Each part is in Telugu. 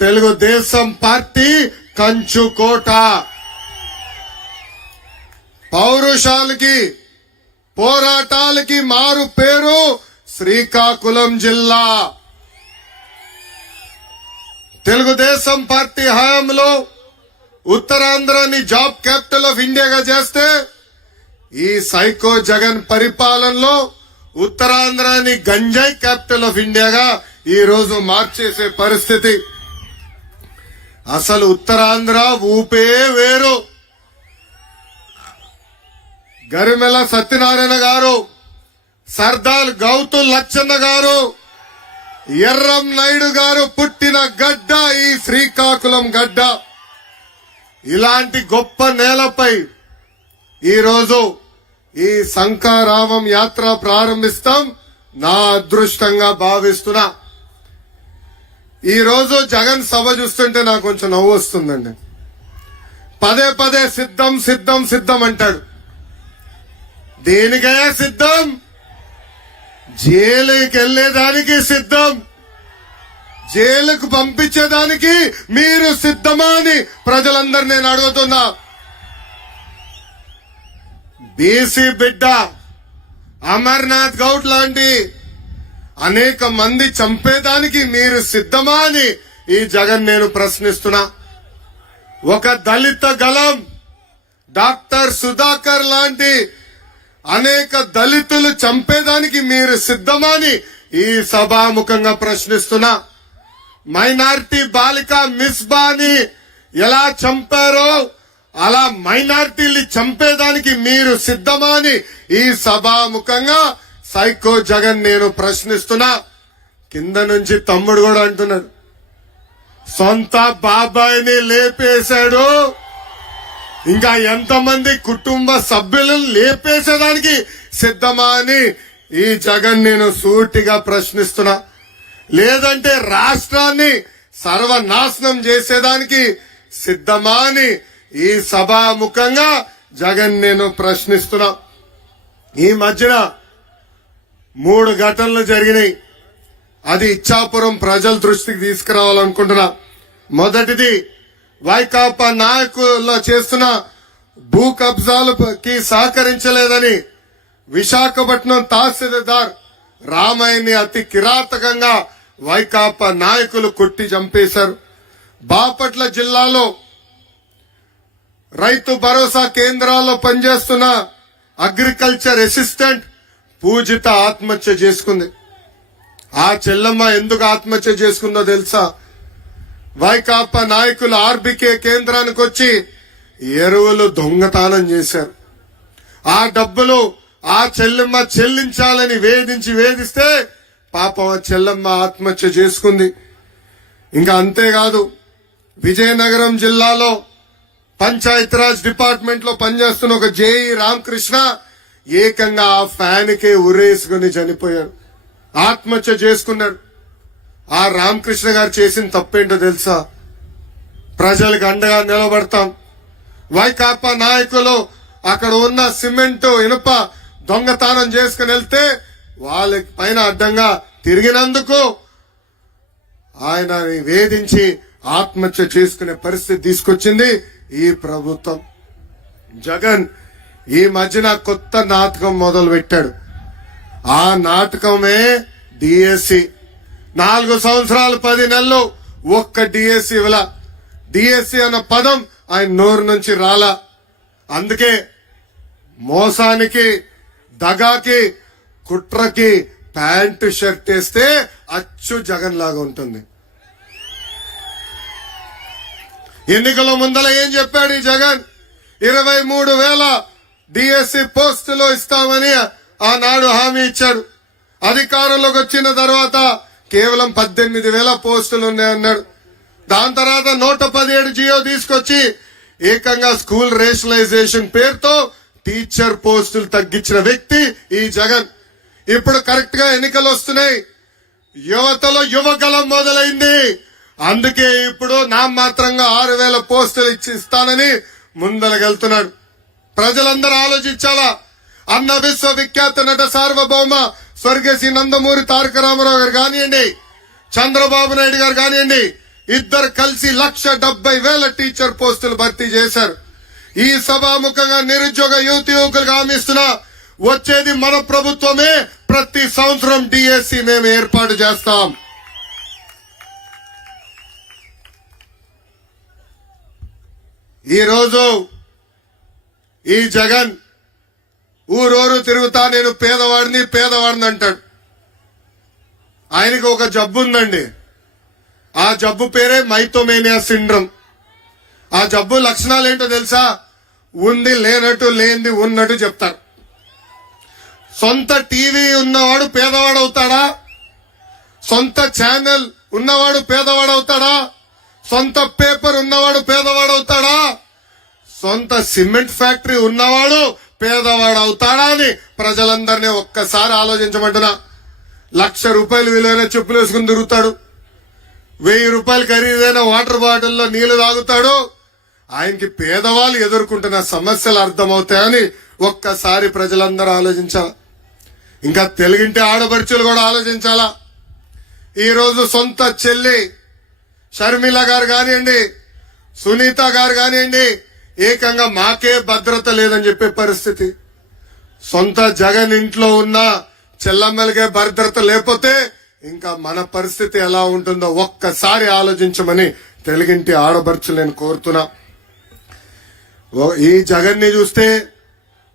తెలుగుదేశం పార్టీ కంచుకోట, పౌరుషాలకి పోరాటాలకి మారు పేరు శ్రీకాకుళం జిల్లా. తెలుగుదేశం పార్టీ హయాంలో ఉత్తరాంధ్రాని జాబ్ క్యాపిటల్ ఆఫ్ ఇండియాగా చేస్తే ఈ సైకో జగన్ పరిపాలనలో ఉత్తరాంధ్రాని గంజాయి క్యాపిటల్ ఆఫ్ ఇండియాగా ఈ రోజు మార్చేసే పరిస్థితి. అసలు ఉత్తరాంధ్ర ఊపే వేరు. గరిమెల సత్యనారాయణ గారు, సర్దార్ గౌతు లచ్చన్న గారు, ఎర్రం నాయుడు గారు పుట్టిన గడ్డ ఈ శ్రీకాకుళం గడ్డ. ఇలాంటి గొప్ప నేలపై ఈరోజు ఈ శంఖారావం యాత్ర ప్రారంభిస్తాం. నా అదృష్టంగా భావిస్తున్నా. ఈ రోజు జగన్ సభ చూస్తుంటే నాకు కొంచెం నవ్వు వస్తుందండి. పదే పదే సిద్ధం సిద్ధం సిద్ధం అంటాడు. దేనికయ్యా సిద్ధం? జైలుకి వెళ్లేదానికి సిద్ధం. జైలుకు పంపించేదానికి మీరు సిద్ధమా అని ప్రజలందరూ నేను అడుగుతున్నా. బీసీ బిడ్డ అమర్నాథ్ గౌడ్ లాంటి అనేక మంది చంపేదానికి మీరు సిద్ధమా అని ఈ జగన్ నేను ప్రశ్నిస్తున్నా. ఒక దళిత గలం డాక్టర్ సుధాకర్ లాంటి అనేక దళితులు చంపేదానికి మీరు సిద్ధమా అని ఈ సభాముఖంగా ప్రశ్నిస్తున్నా. మైనారిటీ బాలిక మిస్బాని ఎలా చంపారో అలా మైనారిటీని చంపేదానికి మీరు సిద్ధమా అని ఈ సభాముఖంగా సైకో జగన్ నేను ప్రశ్నిస్తున్నా. కింద నుంచి తమ్ముడు కూడా అంటున్నాడు, సొంత బాబాయిని లేపేశాడు, ఇంకా ఎంతమంది కుటుంబ సభ్యులను లేపేసేదానికి సిద్ధమా అని ఈ జగన్ నేను సూటిగా ప్రశ్నిస్తున్నా. లేదంటే రాష్ట్రాన్ని సర్వనాశనం చేసేదానికి సిద్ధమా అని ఈ సభాముఖంగా జగన్ నేను ప్రశ్నిస్తున్నా. ఈ మధ్యన 3 ఘటనలు జరిగినాయి. అది ఇచ్చాపురం ప్రజల దృష్టికి తీసుకురావాలనుకుంటున్నా. మొదటిది, వైకాపా నాయకుల్లో చేస్తున్న భూ కబ్జాలకి సహకరించలేదని విశాఖపట్నం తహసీల్దార్ రామయ్యని అతి కిరాతకంగా వైకాపా నాయకులు కొట్టి చంపేశారు. బాపట్ల జిల్లాలో రైతు భరోసా కేంద్రాల్లో పనిచేస్తున్న అగ్రికల్చర్ అసిస్టెంట్ పూజిత ఆత్మహత్య చేసుకుంది. ఆ చెల్లమ్మ ఎందుకు ఆత్మహత్య చేసుకుందో తెలుసా? వైకాపా నాయకులు ఆర్బీకే కేంద్రానికి వచ్చి ఎరువులు దొంగతనం చేశారు. ఆ డబ్బులు ఆ చెల్లెమ్మ చెల్లించాలని వేధిస్తే పాపం ఆ చెల్లమ్మ ఆత్మహత్య చేసుకుంది. ఇంకా అంతేకాదు, విజయనగరం జిల్లాలో పంచాయతీరాజ్ డిపార్ట్మెంట్ లో పనిచేస్తున్న ఒక జేఈ రామకృష్ణ ఏకంగా ఆ ఫ్యాన్ కే ఉరేసుకుని చనిపోయాడు, ఆత్మహత్య చేసుకున్నాడు. ఆ రామకృష్ణ గారు చేసిన తప్పేంటో తెలుసా? ప్రజలకు అండగా నిలబడతాం. వైకాపా నాయకులు అక్కడ ఉన్న సిమెంట్ ఇనుప దొంగతనం చేసుకుని వెళ్తే వాళ్ళ పైన అడ్డంగా తిరిగినందుకు ఆయన వేధించి ఆత్మహత్య చేసుకునే పరిస్థితి తీసుకొచ్చింది ఈ ప్రభుత్వం. జగన్ ఈ మధ్యన కొత్త నాటకం మొదలు పెట్టాడు. ఆ నాటకమే డిఎస్సి. 4 సంవత్సరాలు 10 నెలలు ఒక్క డిఎస్సి ఇవ్వలా. డిఎస్సి అన్న పదం ఆయన నోరు నుంచి రాలా. అందుకే మోసానికి, దగాకి, కుట్రకి ప్యాంటు షర్ట్ వేస్తే అచ్చు జగన్ లాగా ఉంటుంది. ఎన్నికల ముందల ఏం చెప్పాడు ఈ జగన్? 23,000 డిఎస్సి పోస్టులు ఇస్తామని ఆనాడు హామీ ఇచ్చాడు. అధికారంలోకి వచ్చిన తర్వాత కేవలం 18,000 పోస్టులు ఉన్నాయన్నాడు. దాని తర్వాత 117 జియో తీసుకొచ్చి ఏకంగా స్కూల్ రేషనలైజేషన్ పేరుతో టీచర్ పోస్టులు తగ్గించిన వ్యక్తి ఈ జగన్. ఇప్పుడు కరెక్ట్ గా ఎన్నికలు వస్తున్నాయి. యువతలో యువగలం మొదలైంది. అందుకే ఇప్పుడు నామమాత్రంగా 6,000 పోస్టులు ఇస్తానని ముందరగెళ్తున్నాడు. ప్రజలందరూ ఆలోచించాలా. అన్న విశ్వవిఖ్యాత నట సార్వభౌమ స్వర్గశ్రీ నందమూరి తారక రామారావు గారు కానివ్వండి, చంద్రబాబు నాయుడు గారు కానివ్వండి, ఇద్దరు కలిసి 1,70,000 టీచర్ పోస్టులు భర్తీ చేశారు. ఈ సభాముఖంగా నిరుద్యోగ యువకులకు హామీ ఇస్తున్నా, వచ్చేది మన ప్రభుత్వమే. ప్రతి సంవత్సరం డిఎస్సి మేము ఏర్పాటు చేస్తాం. ఈరోజు ఈ జగన్ ఊరూరు తిరుగుతా నేను పేదవాడిని అంటాడు. ఆయనకి ఒక జబ్బు ఉందండి. ఆ జబ్బు పేరే మైథోమేనియా సిండ్రోమ్. ఆ జబ్బు లక్షణాలు ఏంటో తెలుసా? ఉంది లేనట్టు, లేనిది ఉన్నట్టు చెప్తారు. సొంత టీవీ ఉన్నవాడు పేదవాడు అవుతాడా? సొంత ఛానల్ ఉన్నవాడు పేదవాడు అవుతాడా? సొంత పేపర్ ఉన్నవాడు పేదవాడు అవుతాడా? సొంత సిమెంట్ ఫ్యాక్టరీ ఉన్నవాడు పేదవాడు అవుతాడా అని ప్రజలందరినీ ఒక్కసారి ఆలోచించమంటున్నా. 1,00,000 రూపాయలు విలువైన చెప్పులు వేసుకుని తిరుగుతాడు. 1,000 రూపాయలు ఖరీదైన వాటర్ బాటిల్లో నీళ్లు తాగుతాడు. ఆయనకి పేదవాళ్ళు ఎదుర్కొంటున్న సమస్యలు అర్థమవుతాయని ఒక్కసారి ప్రజలందరూ ఆలోచించాలా. ఇంకా తెలుగింటి ఆడపడుచులు కూడా ఆలోచించాలా. ఈ రోజు సొంత చెల్లి షర్మిల గారు కానివ్వండి, సునీత గారు కానివ్వండి, ఏకంగా మాకే భద్రత లేదని చెప్పే పరిస్థితి. సొంత జగన్ ఇంట్లో ఉన్న చెల్లమ్మలకే భద్రత లేకపోతే ఇంకా మన పరిస్థితి ఎలా ఉంటుందో ఒక్కసారి ఆలోచించమని తెలుగింటి ఆడపడుచులు నేను కోరుతున్నా. ఈ జగన్ ని చూస్తే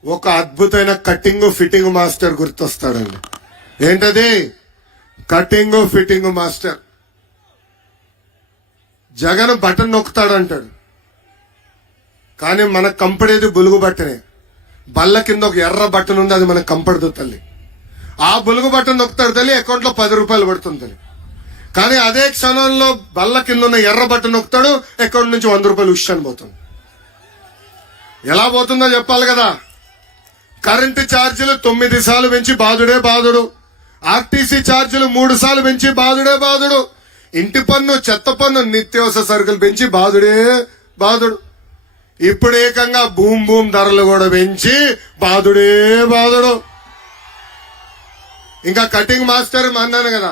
ఒక అద్భుతమైన కటింగ్ ఫిట్టింగ్ మాస్టర్ గుర్తొస్తాడండి. ఏంటది? Cutting fitting master. Jagan button నొక్కుతాడంటాడు, కానీ మనకు కంపడేది బులుగు బట్టనే. బల్ల కింద ఒక ఎర్ర బటన్ ఉంది, అది మనకు కంపడదు తల్లి. ఆ బులుగు బటన్ నొక్కుతాడు తల్లి, అకౌంట్ లో 10 రూపాయలు పడుతుంది తల్లి. కానీ అదే క్షణంలో బల్ల కింద ఉన్న ఎర్ర బటన్ నొక్కుతాడు, అకౌంట్ నుంచి 100 రూపాయలు ఉష్షని పోతుంది. ఎలా పోతుందో చెప్పాలి కదా. కరెంటు ఛార్జీలు 9 సార్లు పెంచి బాధుడే బాధుడు. ఆర్టీసీ ఛార్జీలు 3 సార్లు పెంచి బాధుడే బాధుడు. ఇంటి పన్ను, చెత్త పన్ను, నిత్యావసర సరుకులు పెంచి బాధుడే బాధుడు. ఇప్పుడు ఏకంగా భూమ్ ధరలు కూడా పెంచి బాధుడే బాధుడు. ఇంకా కటింగ్ మాస్టర్ అన్నాను కదా,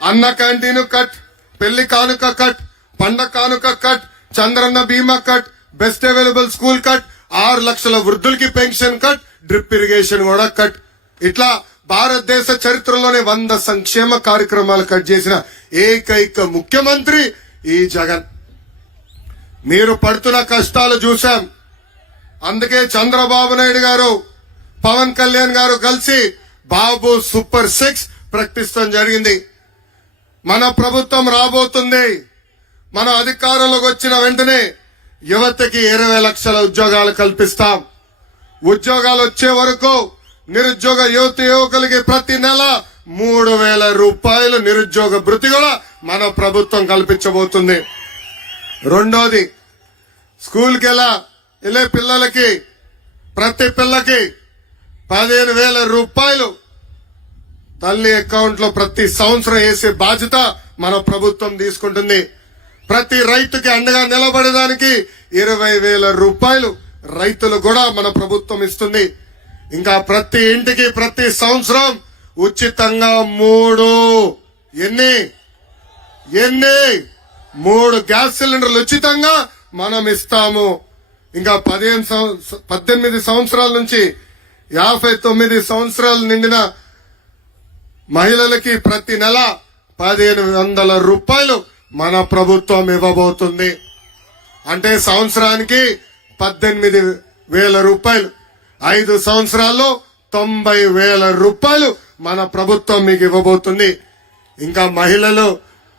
అన్న క్యాంటీన్ కట్, పెళ్లి కానుక కట్, పండగ కానుక కట్, చంద్రన్న బీమా cut, best available school cut, 6 లక్షల వృద్ధులకి పెన్షన్ కట్, డ్రిప్ ఇరిగేషన్ కూడా కట్. ఇట్లా భారతదేశ చరిత్రలోనే 100 సంక్షేమ కార్యక్రమాలు కట్ చేసిన ఏకైక ముఖ్యమంత్రి ఈ జగన్. మీరు పడుతున్న కష్టాలు చూశాం. అందుకే చంద్రబాబు నాయుడు గారు, పవన్ కళ్యాణ్ గారు కలిసి బాబు సూపర్ 6 ప్రకటించడం జరిగింది. మన ప్రభుత్వం రాబోతుంది. మన అధికారంలోకి వచ్చిన వెంటనే యువతకి 20 లక్షల ఉద్యోగాలు కల్పిస్తాం. ఉద్యోగాలు వచ్చే వరకు నిరుద్యోగ యువకులకి ప్రతి నెల 3,000 రూపాయలు నిరుద్యోగ భృతి కూడా మన ప్రభుత్వం కల్పించబోతుంది. రెండోది, స్కూల్కి వెళ్ళే పిల్లలకి ప్రతి పిల్లకి 15,000 రూపాయలు తల్లి అకౌంట్ లో ప్రతి సంవత్సరం వేసే బాధ్యత మన ప్రభుత్వం తీసుకుంటుంది. ప్రతి రైతుకి అండగా నిలబడడానికి 20,000 రూపాయలు రైతులు కూడా మన ప్రభుత్వం ఇస్తుంది. ఇంకా ప్రతి ఇంటికి ప్రతి సంవత్సరం ఉచితంగా 3 గ్యాస్ సిలిండర్లు ఉచితంగా మనం ఇస్తాము. ఇంకా 18 సంవత్సరాల నుంచి 59 సంవత్సరాలు నిండిన మహిళలకి ప్రతి నెల 1,500 రూపాయలు మన ప్రభుత్వం ఇవ్వబోతుంది. అంటే సంవత్సరానికి 18,000 రూపాయలు. 5 సంవత్సరాల్లో 90,000 రూపాయలు మన ప్రభుత్వం మీకు ఇవ్వబోతుంది. ఇంకా మహిళలు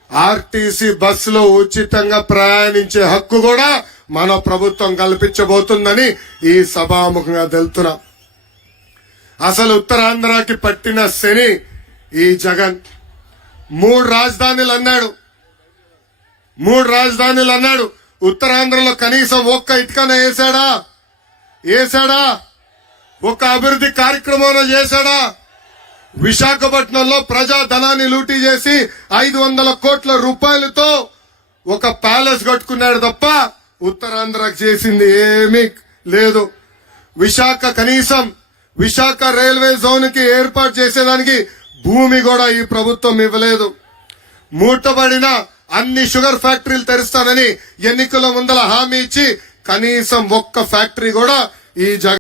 ఆర్టీసీ బస్సులో ఉచితంగా ప్రయాణించే హక్కు కూడా మన ప్రభుత్వం కల్పించబోతుందని ఈ సభాముఖంగా తెలుతున్నా. అసలు ఉత్తరాంధ్రకి పట్టిన శని ఈ జగన్. 3 రాజధానులు అన్నాడు. ఉత్తరాంధ్రలో కనీసం ఒక్క ఇటుకన వేశాడా? ఒక అభివృద్ధి కార్యక్రమం చేశాడా? విశాఖపట్నంలో ప్రజా ధనాన్ని లూటీ చేసి 500 కోట్ల రూపాయలతో ఒక ప్యాలెస్ కట్టుకున్నాడు తప్ప ఉత్తరాంధ్రకు చేసింది ఏమీ లేదు. విశాఖ రైల్వే జోన్ కి ఏర్పాటు చేసేదానికి భూమి కూడా ఈ ప్రభుత్వం ఇవ్వలేదు. మూటబడిన అన్ని షుగర్ ఫ్యాక్టరీలు తెరుస్తానని ఎన్నికల ముందల హామీ ఇచ్చి కనీసం ఒక్క ఫ్యాక్టరీ కూడా ఈ